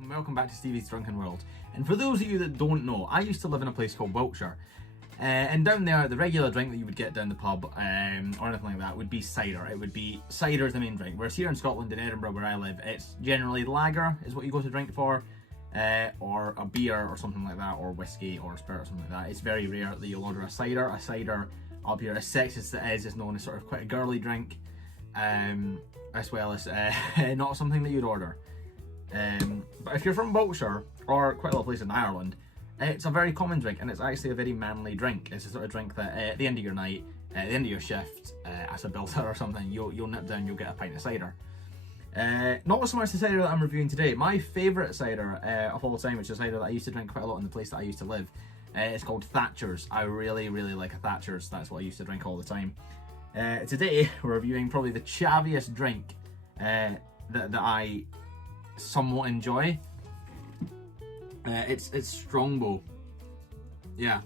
and welcome back to Stevie's Drunken World. And for those of you that don't know, I used to live in a place called Wiltshire. And down there, the regular drink that you would get down the pub or anything like that would be cider. It would be cider as the main drink. Whereas here in Scotland, in Edinburgh where I live, it's generally lager is what you go to drink for. Or a beer or something like that, or whiskey or spirit or something like that. It's very rare that you'll order a cider. A cider up here, as sexist as it is known as sort of quite a girly drink. As well as not something that you'd order. But if you're from Wiltshire, or quite a lot of places in Ireland, it's a very common drink, and it's actually a very manly drink. It's a sort of drink that at the end of your night, at the end of your shift, as a builder or something, you'll nip down, you'll get a pint of cider. Not so much the cider that I'm reviewing today. My favourite cider of all time, which is a cider that I used to drink quite a lot in the place that I used to live, it's called Thatcher's. I really, really like a Thatcher's. That's what I used to drink all the time. Today, we're reviewing probably the chaviest drink that I somewhat enjoy. It's Strongbow. Yeah,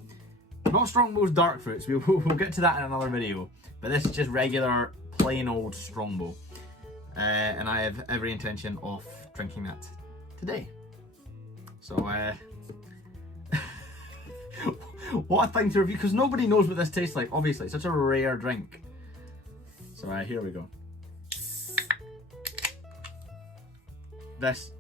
not Strongbow's dark fruits. We'll get to that in another video. But this is just regular, plain old Strongbow. And I have every intention of drinking that today. So, what a thing to review, because nobody knows what this tastes like. Obviously, it's such a rare drink. So here we go. This,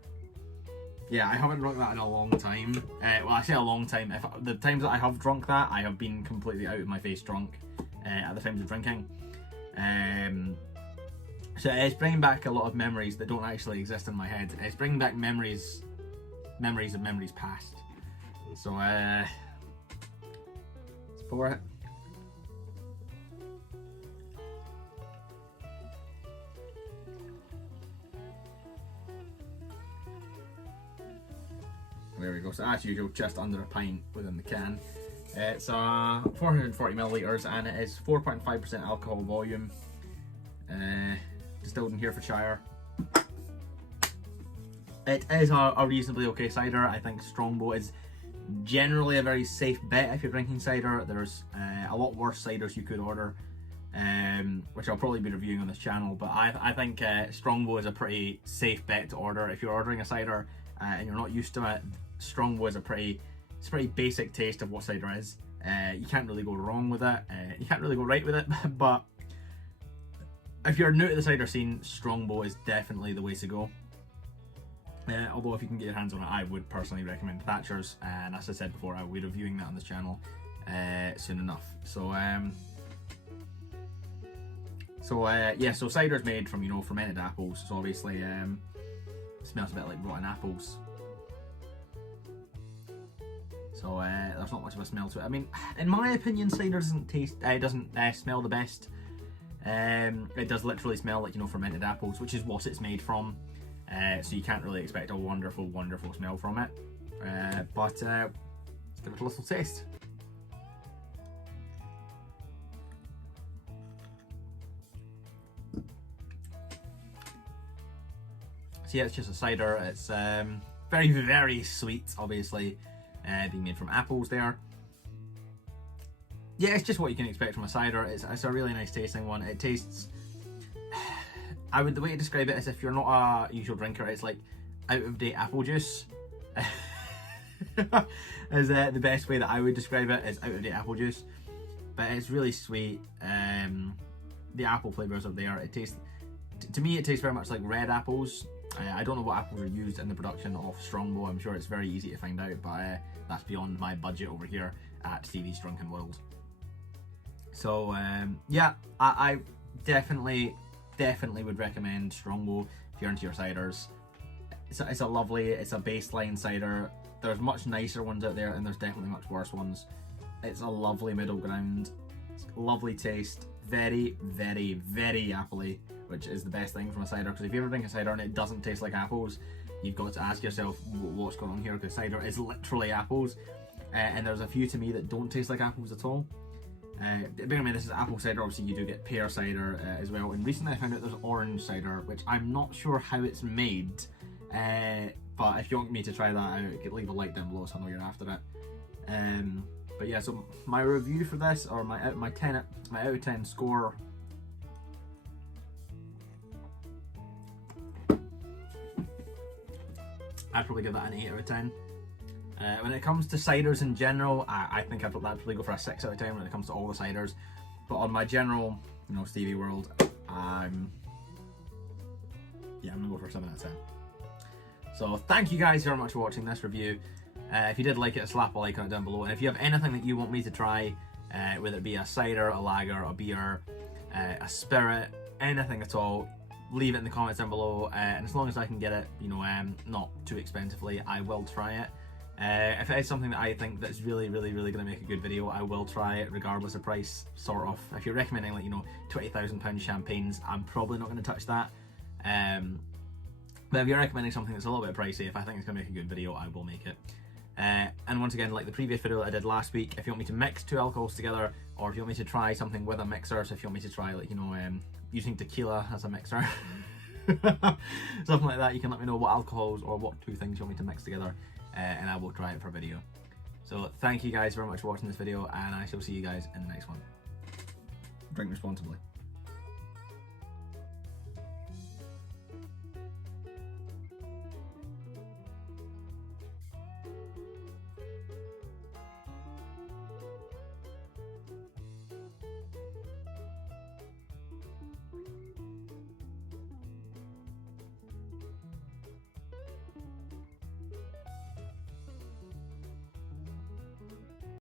yeah, I haven't drunk that in a long time. Well, I say a long time. The times that I have drunk that, I have been completely out of my face drunk at the times of drinking. So it's bringing back a lot of memories that don't actually exist in my head. It's bringing back memories of memories past. So let's pour it. There we go. So as usual, just under a pint within the can. It's 440 millilitres and it is 4.5% alcohol volume. Distilled in Herefordshire. It is a reasonably okay cider. I think Strongbow is generally a very safe bet if you're drinking cider. There's a lot worse ciders you could order, which I'll probably be reviewing on this channel, but I think Strongbow is a pretty safe bet to order. If you're ordering a cider and you're not used to it, Strongbow is a pretty basic taste of what cider is. You can't really go wrong with it. You can't really go right with it, but if you're new to the cider scene, Strongbow is definitely the way to go. Although if you can get your hands on it, I would personally recommend Thatcher's, and as I said before, I will be reviewing that on this channel soon enough. So yeah, so cider's made from, you know, fermented apples, so obviously smells a bit like rotten apples. So there's not much of a smell to it. I mean, in my opinion, cider doesn't smell the best. It does literally smell like, you know, fermented apples, which is what it's made from. So you can't really expect a wonderful, wonderful smell from it. But let's give it a little taste. So yeah, it's just a cider. It's very, very sweet, obviously, being made from apples there. Yeah, it's just what you can expect from a cider. It's a really nice tasting one. It tastes, the way to describe it is, if you're not a usual drinker, it's like out of date apple juice. Is the best way that I would describe it, is out of date apple juice. But it's really sweet. The apple flavours are there. It tastes, to me, it tastes very much like red apples. I don't know what apples are used in the production of Strongbow. I'm sure it's very easy to find out, but that's beyond my budget over here at Stevie's Drunken World. So yeah, I definitely would recommend Strongbow if you're into your ciders. It's a baseline cider. There's much nicer ones out there, and there's definitely much worse ones. It's a lovely middle ground. It's a lovely taste. Very, very, very appley, which is the best thing from a cider, because if you ever drink a cider and it doesn't taste like apples, you've got to ask yourself what's going on here, because cider is literally apples. And there's a few to me that don't taste like apples at all. Bear in mind, this is apple cider. Obviously you do get pear cider as well, and recently I found out there's orange cider, which I'm not sure how it's made, but if you want me to try that out, leave a like down below so I know you're after it. But yeah, so my review for this, or my out of 10 score, I'd probably give that an 8 out of 10. When it comes to ciders in general, I think I'd probably go for a 6 out of 10 when it comes to all the ciders. But on my general, Stevie world, I'm gonna go for a 7 out of 10. So thank you guys very much for watching this review. If you did like it, slap a like on it down below. And if you have anything that you want me to try, whether it be a cider, a lager, a beer, a spirit, anything at all, leave it in the comments down below. And as long as I can get it, not too expensively, I will try it. If it is something that I think that's really going to make a good video, I will try it regardless of price, sort of. If you're recommending like, £20,000 champagnes, I'm probably not going to touch that. But if you're recommending something that's a little bit pricey, if I think it's going to make a good video, I will make it. And once again, like the previous video that I did last week, if you want me to mix 2 alcohols together, or if you want me to try something with a mixer, so if you want me to try like, using tequila as a mixer, something like that, you can let me know what alcohols or what 2 things you want me to mix together, and I will try it for a video. So thank you guys very much for watching this video, and I shall see you guys in the next one. Drink responsibly.